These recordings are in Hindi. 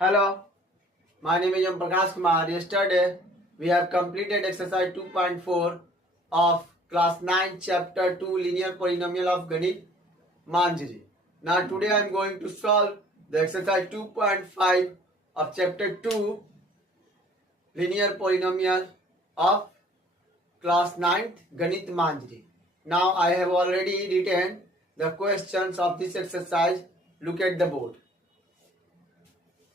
Hello, my name is Om Prakash Kumar. Yesterday, we have completed exercise 2.4 of class 9 chapter 2 linear polynomial of Ganit Manjari. Now today I am going to solve the exercise 2.5 of chapter 2 linear polynomial of class 9th Ganit Manjari. Now I have already written the questions of this exercise. Look at the board.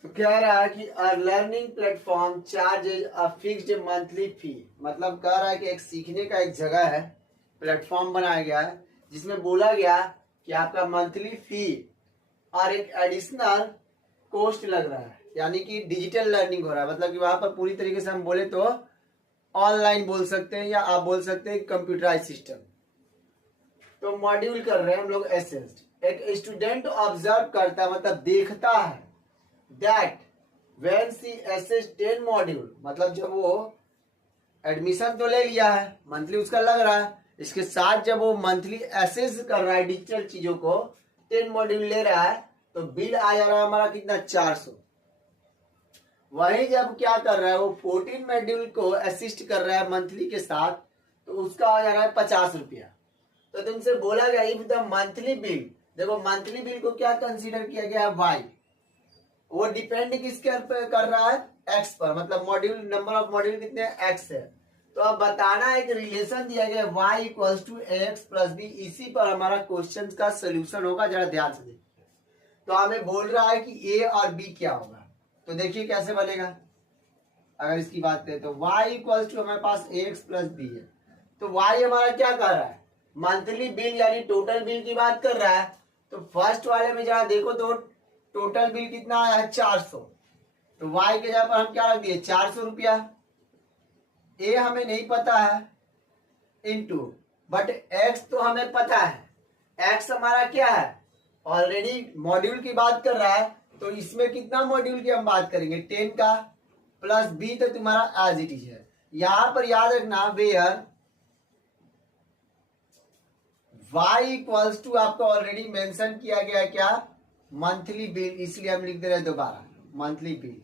तो कह रहा है कि learning platform charges a fixed monthly fee, मतलब कह रहा है कि एक सीखने का एक जगह है, प्लेटफॉर्म बनाया गया है जिसमें बोला गया कि आपका मंथली फी और एक एडिशनल कॉस्ट लग रहा है, यानी कि डिजिटल लर्निंग हो रहा है। मतलब कि वहां पर पूरी तरीके से हम बोले तो ऑनलाइन बोल सकते हैं या आप बोल सकते हैं कंप्यूटराइज सिस्टम। तो मॉड्यूल कर रहे हैं हम लोग असेस्ड। एक स्टूडेंट ऑब्जर्व करता है, मतलब देखता है that when she assess 10 module, मतलब जब वो एडमिशन तो ले लिया है, मंथली उसका लग रहा है, इसके साथ जब वो मंथली एसेस कर रहा है डिजिटल चीजों को, 10 मॉड्यूल ले रहा है, तो बिल आ जा रहा है हमारा कितना 400। वही जब क्या कर रहा है वो 14 मॉड्यूल को असिस्ट कर रहा है मंथली के साथ, तो उसका आ जा रहा है 50 रुपया। तो तुमसे बोला गया इफ द मंथली बिल, देखो मंथली बिल को क्या कंसीडर किया गया है वाई, वो डिपेंड किसके पर कर रहा है एक्स पर, मतलब मॉड्यूल नंबर ऑफ मॉड्यूल कितने एक्स है। तो अब बताना एक रिलेशन दिया गया y equals to x plus b, इसी पर हमारा क्वेश्चन का सोल्यूशन होगा। जरा ध्यान से देखिए। तो हमें बोल रहा है कि a और b क्या होगा, तो देखिए कैसे बनेगा। अगर इसकी बात करें तो y इक्वल्स टू हमारे पास ax प्लस बी है, तो y हमारा क्या कर रहा है मंथली बिल यानी टोटल बिल की बात कर रहा है। तो फर्स्ट वाले में जरा देखो तो टोटल बिल कितना आया है 400, तो y के जगह पर हम क्या रख दिए 400 रुपया। a हमें नहीं पता है इनटू, बट x तो हमें पता है। x हमारा क्या है ऑलरेडी मॉड्यूल की बात कर रहा है, तो इसमें कितना मॉड्यूल की हम बात करेंगे 10 का, प्लस b तो तुम्हारा एज इट इज है। यहां पर याद रखना वेयर y इक्वल्स टू आपको ऑलरेडी मेंशन किया गया है क्या मंथली बिल, इसलिए हम लिख दे रहे हैं दोबारा मंथली बिल,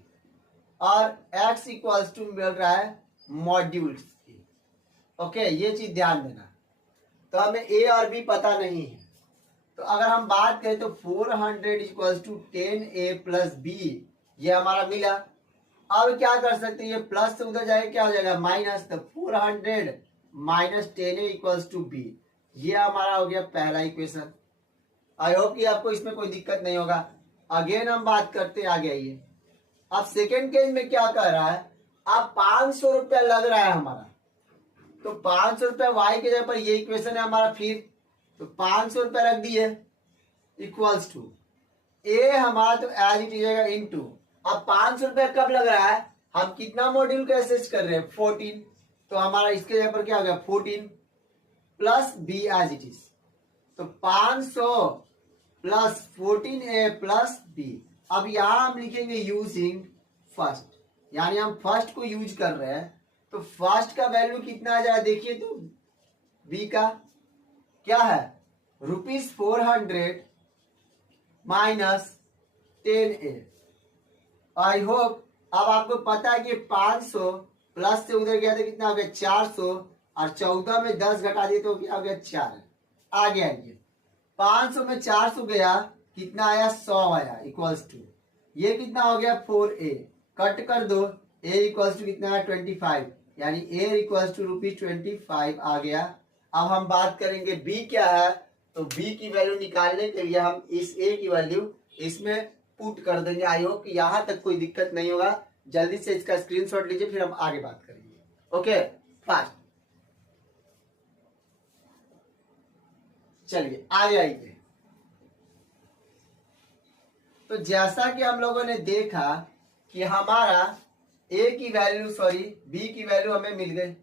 और x इक्वल्स टू मिल रहा है मॉड्यूल्स की। ओके, ये चीज ध्यान देना। तो हमें a और b पता नहीं है, तो अगर हम बात करें तो 400 equals to 10a plus b, ये हमारा मिला। अब क्या कर सकते हैं, ये प्लस से उधर जाएगा क्या हो जाएगा माइनस, तो 400 minus 10a equals to b, ये हमारा हो गया पहला इक्वेशन। आई होप कि आपको इसमें कोई दिक्कत नहीं होगा। अगेन हम बात करते आगे आइए। अब सेकेंड केस में क्या कर रहा है, अब 500 रुपया लग रहा है हमारा, तो 500 रुपया वाई के जगह पर ये इक्वेशन है हमारा, फिर तो 500 रुपया रख दिए इक्वल्स टू ए हमारा तो एज इट इज इनटू। अब 500 रुपया कब लग रहा है, हम कितना मॉड्यूल का एसेस कर रहे हैं 14, तो हमारा इसके जगह पर क्या हो गया 14 plus b as it is, तो 500 प्लस 14a प्लस बी। अब यहां हम लिखेंगे यूजिंग फर्स्ट, यानी हम फर्स्ट को यूज कर रहे हैं, तो फर्स्ट का वैल्यू कितना आ जाए देखिए, तो बी का क्या है ₹400 माइनस 10a। आई होप अब आपको पता है कि 500 प्लस से उधर गया तो कितना हो गया 400, और 14 में 10 घटा दिए तो क्या हो गया 4। आ गया ये 500 में 400 गया, कितना आया 100 आया इक्वल्स टू, ये कितना हो गया 4a, कट कर दो a इक्वल्स टू कितना है 25, यानी a इक्वल्स टू ₹25 आ गया। अब हम बात करेंगे b क्या है, तो b की वैल्यू निकालने के लिए हम इस a की वैल्यू इसमें पुट कर देंगे। आई होप कि यहां तक कोई दिक्कत नहीं होगा। जल्दी से इसका स्क्रीनशॉट लीजिए, फिर हम आगे बात करेंगे। ओके फास्ट, चलिए आगे आइए। तो जैसा कि हम लोगों ने देखा कि हमारा a की वैल्यू b की वैल्यू हमें मिल गई,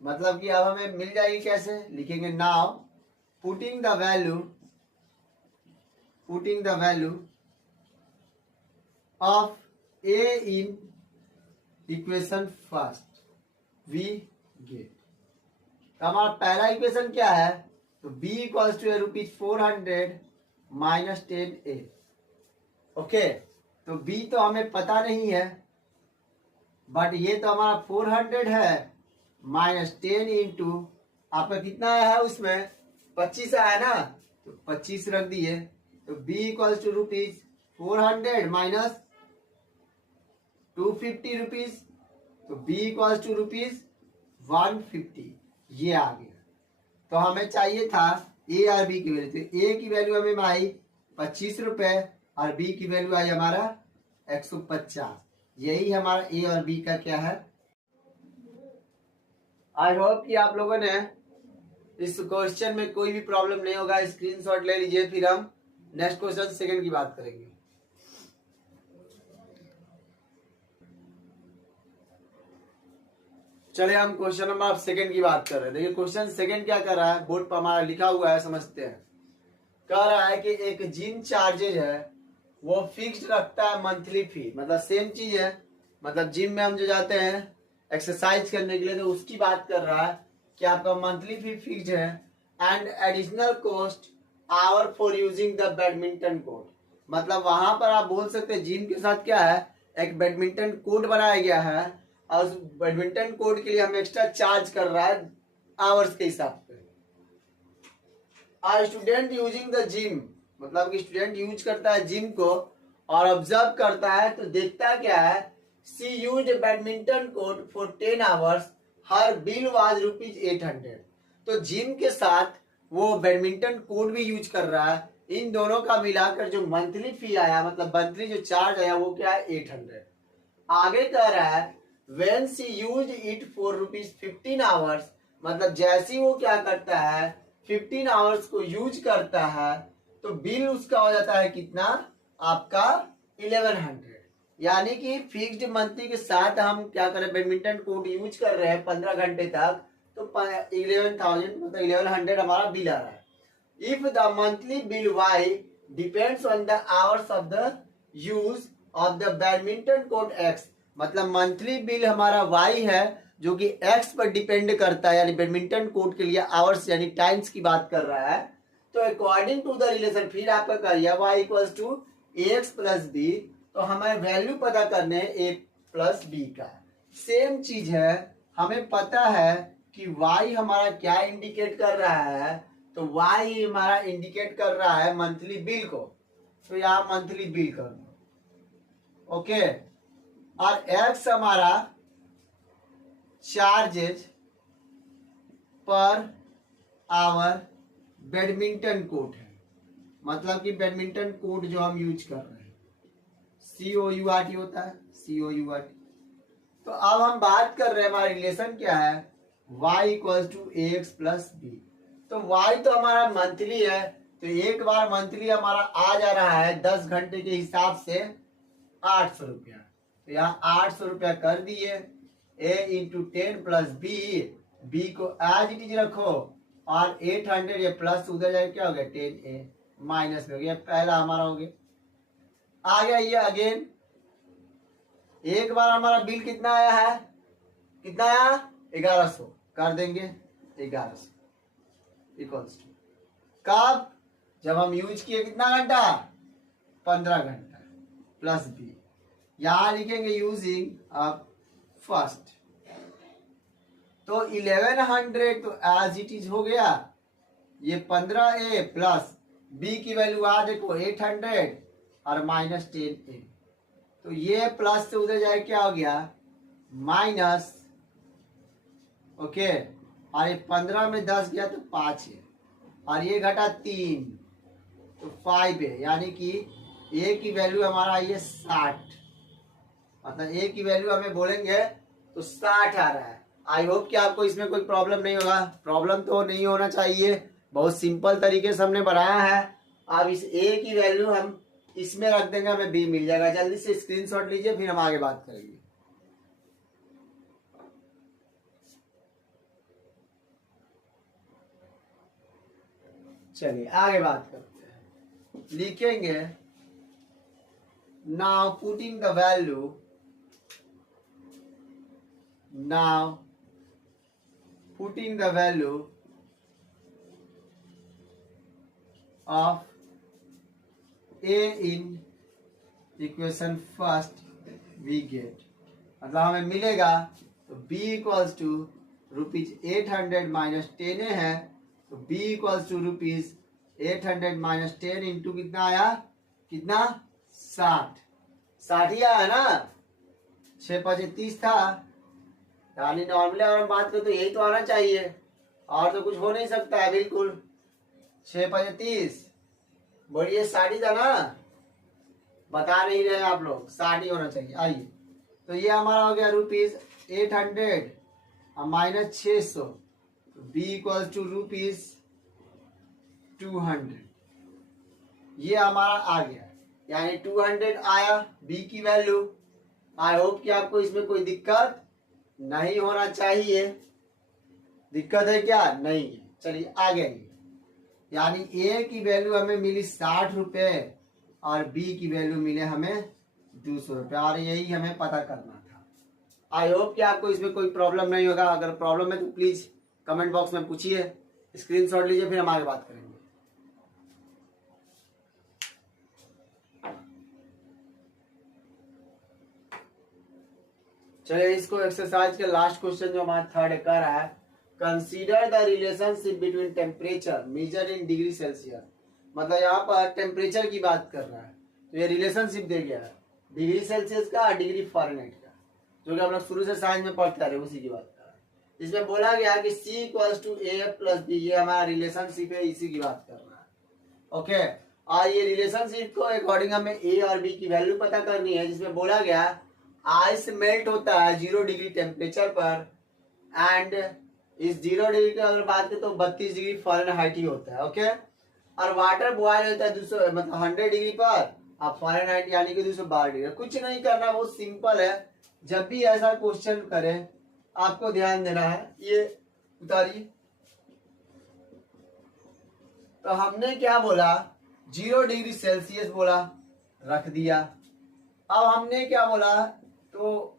मतलब कि अब हमें मिल जाएगी कैसे, लिखेंगे now putting the value of a in equation first we get. हमारा पहला इक्वेशन क्या है, तो b equals to ₹400 minus 10a, okay, तो b तो हमें पता नहीं है, बट ये तो हमारा 400 है, माइनस 10 इंटू आपका कितना आया है, उसमें 25 आया ना, तो 25 रख दिए, तो b equals to rupees 400 minus 250 rupees, तो b इक्वल्स टू रुपीज 150, ये आ गया। तो हमें चाहिए था ए और बी की वैल्यू, तो ए की वैल्यू हमें आई 25 रुपए और बी की वैल्यू आई हमारा 150। यही हमारा ए और बी का क्या है। आई होप कि आप लोगों ने इस क्वेश्चन में कोई भी प्रॉब्लम नहीं होगा। स्क्रीनशॉट ले लीजिए, फिर हम नेक्स्ट क्वेश्चन सेकंड की बात करेंगे। चलिए हम क्वेश्चन नंबर सेकंड की बात कर रहे हैं। देखिए क्वेश्चन सेकंड क्या कर रहा है, बोर्ड पर हमारा लिखा हुआ है, समझते हैं। कह रहा है कि एक जिम चार्जेज है वो फिक्स्ड रखता है मंथली फी, मतलब सेम चीज है, मतलब जिम में हम जो जाते हैं एक्सरसाइज करने के लिए, तो उसकी बात कर रहा है कि आपका मंथली फी फिक्स्ड है and additional cost hour for using the badminton court. मतलब वहां पर आप बोल सकते हैं जिम के साथ क्या है, एक बैडमिंटन कोर्ट बनाया गया है और उस बैडमिंटन कोर्ट के लिए हम एक्स्ट्रा चार्ज कर रहा है आवर्स के हिसाब से। आ स्टूडेंट यूजिंग द जिम, मतलब कि स्टूडेंट यूज करता है जिम को और ऑब्जर्व करता है, तो देखता क्या है, see use badminton court for 10 hours, हर बिल वाज रुपीज 800। तो जिम के साथ वो बैडमिंटन कोर्ट भी यूज कर रहा है, इन दोनों का मिलाकर जो मंथली फी आया, मतलब मंथली जो चार्ज आया वो क्या है, 800। आगे कह रहा है when C use it for rupees 15 hours, मतलब जैसे वो क्या करता है 15 आवर्स को यूज करता है, तो बिल उसका हो जाता है कितना, आपका 1100। यानी कि फिक्स्ड मंथली के साथ हम क्या करें, बैडमिंटन कोर्ट यूज कर रहे हैं 15 घंटे तक, तो 11,000 मतलब 1100 हमारा बिल आ रहा है। If the monthly bill y depends on the hours of the use of the badminton court x, मतलब मंथली बिल हमारा वाई है जो कि एक्स पर डिपेंड करता है, यानी बैडमिंटन कोर्ट के लिए आवर्स यानी टाइम्स की बात कर रहा है। तो अकॉर्डिंग टू द रिलेशन, फिर आपका करिए y equals to ax plus b, तो हमें वैल्यू पता करने a प्लस बी का। सेम चीज है, हमें पता है कि y हमारा क्या इंडिकेट कर रहा है, तो y हमारा इंडिकेट कर रहा है मंथली बिल को, तो यहाँ मंथली बिल कर दो, ओके। और x हमारा charges per hour badminton court है, मतलब कि बैडमिंटन कोर्ट जो हम यूज कर रहे हैं, COURT होता है, COURT। तो अब हम बात कर रहे हैं, हमारा रिलेशन क्या है, y equals to ax plus b. तो y तो हमारा मंथली है, तो एक बार मंथली हमारा आ जा रहा है 10 घंटे के हिसाब से 800 रुपया, तो यहाँ 800 रुपया कर दिए, a इंटू 10 प्लस बी को एज इट इज रखो, और 800 ये प्लस उधर जाए क्या हो गया 10a माइनस में हो गया, पहला हमारा हो गया। आ गया ये अगेन, एक बार हमारा बिल कितना आया है, कितना आया 1100, कर देंगे 1100 इक्वल्स टू कब, जब हम यूज किए कितना घंटा 15 घंटा प्लस बी, यहां लिखेंगे यूजिंग अब फर्स्ट, तो 1100 तो एज इट इज हो गया, ये 15a प्लस बी की वैल्यू आ देखो 800 और माइनस 10a, तो ये प्लस से उधर जाए क्या हो गया माइनस, ओके। और ये 15 में 10 गया तो 5 है, और ये घटा 3 तो 5 है, यानी कि a की वैल्यू हमारा ये 60, मतलब a की वैल्यू हमें बोलेंगे तो 60 आ रहा है। आई होप कि आपको इसमें कोई प्रॉब्लम नहीं होगा, प्रॉब्लम तो नहीं होना चाहिए, बहुत सिंपल तरीके से हमने बनाया है। अब इस a की वैल्यू हम इसमें रख देंगे, हमें b मिल जाएगा। जल्दी से स्क्रीनशॉट लीजिए, फिर हम आगे बात करेंगे। चलिए आगे बात करते हैं, लिखेंगे now putting the value, now putting the value of a in equation first we get, मतलब हमें मिलेगा तो b इक्वल्स टू ₹800 माइनस 10 है, तो b equals to ₹800 minus 10 into कितना आया, कितना 60 ही आया ना, 6×5 = 30 था, यानी नॉर्मली अगर हम बात करें तो यही तो आना चाहिए, और तो कुछ हो नहीं सकता है। बिल्कुल 6×5 = 30, बढ़िए 60 था ना, बता नहीं रहे आप लोग, 60 होना चाहिए। आइए, तो ये हमारा हो गया ₹800 माइनस 600, b इक्वल्स टू ₹200, ये हमारा आ गया, यानी 200 आया b की वैल्यू। आई होप कि आपको इसमें कोई दिक्कत नहीं होना चाहिए। दिक्कत है क्या? नहीं है। चलिए आगे, यानी a की वैल्यू हमें मिली 60 रुपए और b की वैल्यू मिले हमें 200 रुपए, और यही हमें पता करना था। आई होप कि आपको इसमें कोई प्रॉब्लम नहीं होगा। अगर प्रॉब्लम है तो प्लीज कमेंट बॉक्स में पूछिए, स्क्रीनशॉट लीजिए, फिर हम आगे बात करेंगे। चलिए, इसको एक्सरसाइज के लास्ट क्वेश्चन जो हमारा थर्ड कर रहा है, consider the relationship between temperature measure in degree Celsius, मतलब यहाँ पर टेम्परेचर की बात कर रहा है, तो ये रिलेशनशिप दे गया है डिग्री सेल्सियस का और डिग्री फ़ारेनहाइट का, जो कि हम लोग शुरू से साइंस में पढ़ते आ रहे हैं, उसी की बात कर रहा है। इसमें बोला गया कि C equals to AF plus B, ये हमारा रिलेशनशिप है, इसी की बात कर रहा है। ओके, और ये रिलेशनशिप को अकॉर्डिंग हमें A और B की वैल्यू पता करनी है, जिसमें बोला गया आइस मेल्ट होता है 0 डिग्री टेम्परेचर पर, एंड इस 0 डिग्री की अगर बात करें तो 32 डिग्री फ़ारेनहाइट ही होता है। ओके, और वाटर बॉयल होता है 200 मतलब 100 डिग्री पर, अब फ़ारेनहाइट यानी कि 212 डिग्री। कुछ नहीं करना, बहुत सिंपल है। जब भी ऐसा क्वेश्चन करें आपको ध्यान देना है, ये उतारिए। तो हमने क्या बोला, 0 डिग्री सेल्सियस बोला, रख दिया। अब हमने क्या बोला, तो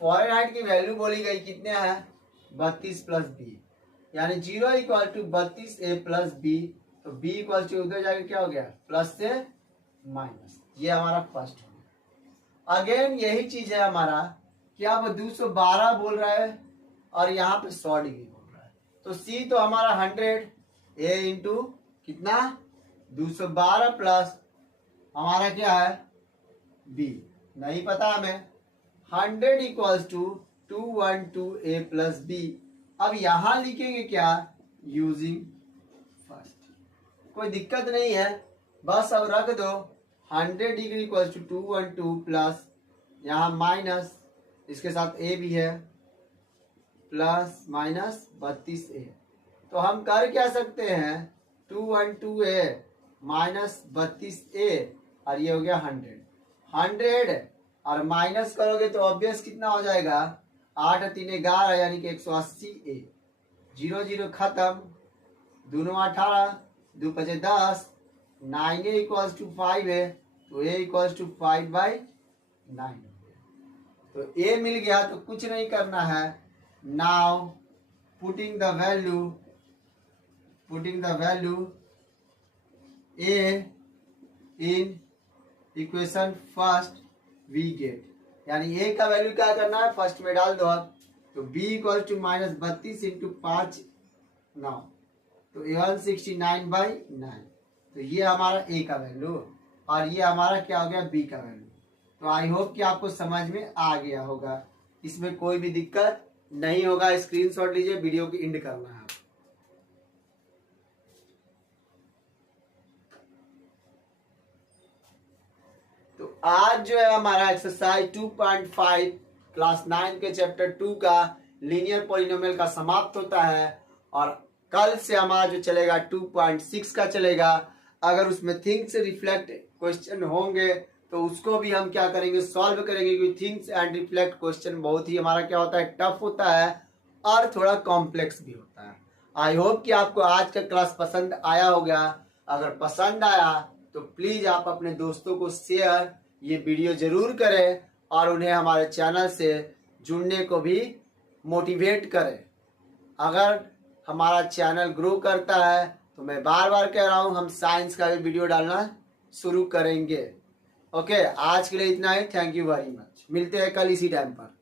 फ़ारेनहाइट की वैल्यू बोली गई, कितने है 32 प्लस b, यानी 0 equal to 32a plus b, तो b इक्वल टू उधर जाके क्या हो गया, प्लस से माइनस, ये हमारा फर्स्ट हो गया। अगेन यही चीज है हमारा कि अब 212 बोल रहा है और यहाँ पे 100 डिग्री बोल रहा है, तो c तो हमारा 100, a इंटू कितना 212 प्लस हमारा क्या है b, नहीं पता हमें, 100 equals to 212a plus b। अब यहां लिखेंगे क्या, यूजिंग फर्स्ट, कोई दिक्कत नहीं है, बस अब रख दो 100 डिग्री इक्वल्स टू 212 प्लस यहाँ माइनस, इसके साथ a भी है, प्लस माइनस 32a, तो हम कर क्या सकते हैं, 212a माइनस 32a, और ये हो गया 100 और माइनस करोगे तो ऑब्वियस कितना हो जाएगा, 8 और 3 11, यानी कि 180a, 0 0 खत्म, दोनों 18, 2 5 10, 9a इक्वल्स टू 5 है, तो a इक्वल्स टू 5/9, तो a मिल गया। तो कुछ नहीं करना है, now putting the value a in equation first we get, यानी a का वैल्यू क्या करना है, फर्स्ट में डाल दो आप, तो b equal to minus 32 into 5 9, तो 169/9, तो ये हमारा a का वैल्यू, और ये हमारा क्या हो गया b का वैल्यू। तो आई होप कि आपको समझ में आ गया होगा, इसमें कोई भी दिक्कत नहीं होगा। स्क्रीनशॉट लीजिए, वीडियो की एंड करना है। तो आज जो है हमारा एक्सरसाइज 2.5 क्लास 9 के चैप्टर 2 का लीनियर पॉलिनोमियल का समाप्त होता है, और कल से हमारा जो चलेगा 2.6 का चलेगा। अगर उसमें थिंग्स रिफ्लेक्ट क्वेश्चन होंगे तो उसको भी हम क्या करेंगे, सॉल्व करेंगे, क्योंकि थिंग्स एंड रिफ्लेक्ट क्वेश्चन बहुत ही हमारा क्या होता है, टफ होता है और थोड़ा कॉम्प्लेक्स भी होता है। आई होप कि आपको आज का क्लास पसंद आया होगा। अगर पसंद आया तो प्लीज आप अपने दोस्तों को शेयर ये वीडियो जरूर करें और उन्हें हमारे चैनल से जुड़ने को भी मोटिवेट करें। अगर हमारा चैनल ग्रो करता है तो मैं बार बार कह रहा हूँ, हम साइंस का भी वीडियो डालना शुरू करेंगे। ओके, आज के लिए इतना ही। Thank you very much. मिलते हैं कल इसी टाइम पर।